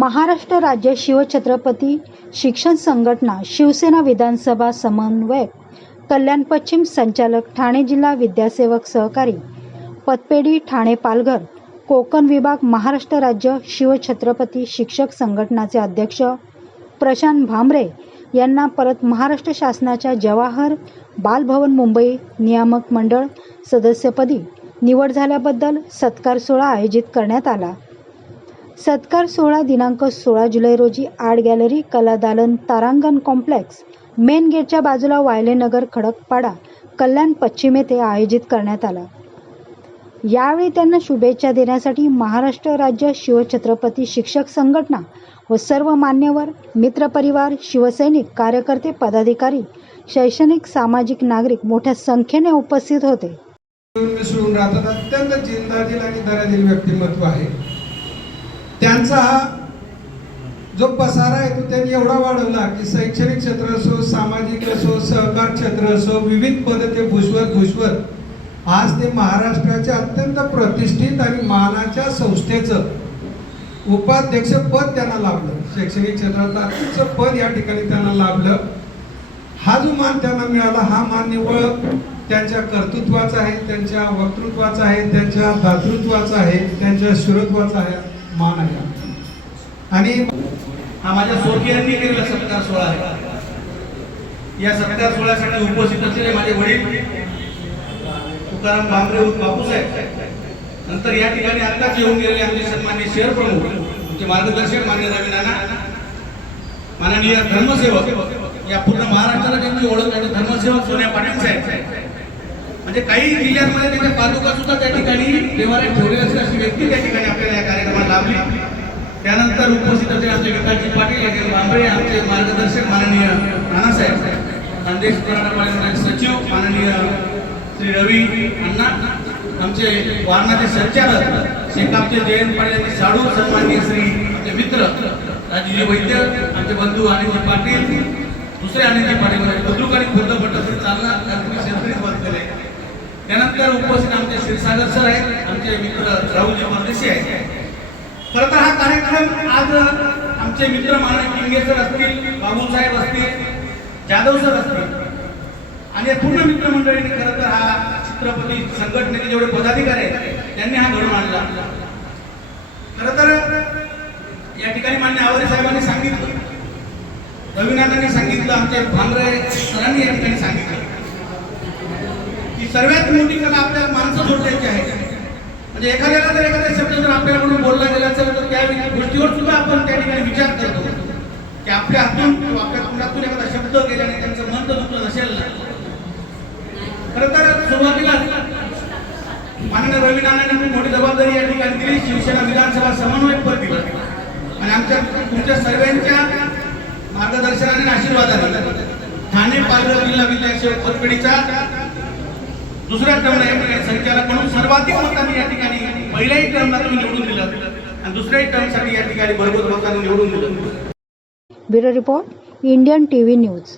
महाराष्ट्र राज्य शिवछत्रपती शिक्षण संघटना शिवसेना विधानसभा समन्वयक कल्याण पश्चिम संचालक ठाणे जिल्हा विद्यासेवक सहकारी पतपेढी ठाणे पालघर कोकण विभाग महाराष्ट्र राज्य शिवछत्रपती शिक्षक संघटनाचे अध्यक्ष प्रशांत भामरे यांना परत महाराष्ट्र शासनाच्या जवाहर बालभवन मुंबई नियामक मंडळ सदस्यपदी निवड झाल्याबद्दल सत्कार सोहळा आयोजित करण्यात आला. सत्कार सोहळा दिनांक सोळा जुलै रोजी आर्ट गॅलरी कलादालन तारांगण कॉम्प्लेक्स मेन गेटच्या बाजूला वायलेनगर खडकपाडा कल्याण पश्चिम येथे आयोजित करण्यात आला. यावेळी त्यांना शुभेच्छा देण्यासाठी महाराष्ट्र राज्य शिवछत्रपती शिक्षक संघटना व सर्व मान्यवर मित्रपरिवार शिवसैनिक कार्यकर्ते पदाधिकारी शैक्षणिक सामाजिक नागरिक मोठ्या संख्येने उपस्थित होते. मिसळून राहतात. अत्यंत जिंदादिल आणि दरादिल व्यक्तिमत्व आहे. त्यांचा हा जो पसारा आहे तो त्यांनी एवढा वाढवला की शैक्षणिक क्षेत्र असो सामाजिक असो सहकार क्षेत्र असो विविध पद ते भुसवत भुसवत आज ते महाराष्ट्राच्या अत्यंत प्रतिष्ठित आणि मानाच्या संस्थेचं उपाध्यक्ष पद त्यांना लाभलं. शैक्षणिक क्षेत्रात अत्यंत पद या ठिकाणी त्यांना लाभलं. हा जो मान त्यांना मिळाला हा मान निव्वळ त्यांच्या कर्तृत्वाचा आहे त्यांच्या वक्तृत्वाचा आहे त्यांच्या दातृत्वाचा आहे त्यांच्या शुरत्वाचा आहे. मान आहे. आणि हा माझ्या स्वर्गीयांनी केलेला सत्कार सोहळा आहे. या सत्कार सोहळ्यासाठी उपस्थित असलेले माझे वडील तुकाराम भांबरे उर्फ बापूसाहेब. नंतर या ठिकाणी आत्ताच येऊन गेलेले आमचे सन्मान्य शहर प्रमुख आमचे मार्गदर्शक मान्य रवी नाना माननीय धर्मसेवक या पूर्ण महाराष्ट्राला ज्यांची ओळख आहे. धर्मसेवक सोन्या पाटील साहेब. म्हणजे काही जिल्ह्यांमध्ये त्यांच्या पादुका सुद्धा त्या ठिकाणी देवाने ठेवलेल्या असतात अशी व्यक्ती त्या ठिकाणी आपल्याला या कार्यक्रमात लाभली त्यानंतर उपस्थित असलेले आमचे विकासजी पाटील अखिल भांबरे आमचे मार्गदर्शक माननीय नानासाहेब. खानदेश कराडापाड्याचे सचिव माननीय श्री रवी अण्णा आमचे वारणाचे संचालक शेकापचे जयंत पाटील यांचे साडू सन्माननीय श्री आमचे मित्र राजूजी वैद्य आमचे बंधू आनंदजी पाटील दुसरे आनंदजी पाटील म्हणजे बुद्रुक आणि खुर्द पट्ट चालणार कारण शेतकरीच शेतकरीच केले. त्यानंतर उपस्थित आमचे क्षीरसागर सर आहेत आमचे मित्र राहुलजी परदेशी आहेत. खरं तर हा कार्यक्रम आज आमचे मित्र माननीय किंगे सर असतील बाबूसाहेब असतील जाधव सर असतील आणि पूर्ण मित्रमंडळीने खरं तर हा चित्रपती संघटनेचे जेवढे पदाधिकारी आहेत त्यांनी हा घडून आणला. खरं तर या ठिकाणी मान्य आवारे साहेबांनी सांगितलं रविनाथांनी सांगितलं आमचे भांगरे सरांनी या ठिकाणी सांगितलं की सर्वात मोठी कला आपल्या माणसं जोडण्याची आहे. म्हणजे एखाद्याला जर एखादा शब्द जर आपल्याला म्हणून बोलला गेला असेल तर त्या गोष्टीवर सुद्धा आपण त्या ठिकाणी विचार करतो. की आपल्या हातून किंवा आपल्या तोंडातून एखादा शब्द गेल्याने त्यांचं मन तर दुखलं नसेल ना? खरं तर सुरुवातीला माननीय रवी नानांनी मोठी जबाबदारी या ठिकाणी दिली. शिवसेना विधानसभा समन्वयक पद दिलं. आणि आमच्या तुमच्या सर्वांच्या मार्गदर्शनाने आणि आशीर्वादाने ठाणे पालघर जिल्हा विद्यासेवक पदपेढीचा दुसऱ्या टर्मला या ठिकाणी संचालक म्हणून सर्वाधिक मतांनी या ठिकाणी पहिल्याही टर्मला तुम्ही निवडून दिलं. आणि दुसऱ्याही टर्मसाठी या ठिकाणी भरभूत मतांनी निवडून दिलं. Bureau report Indian TV news.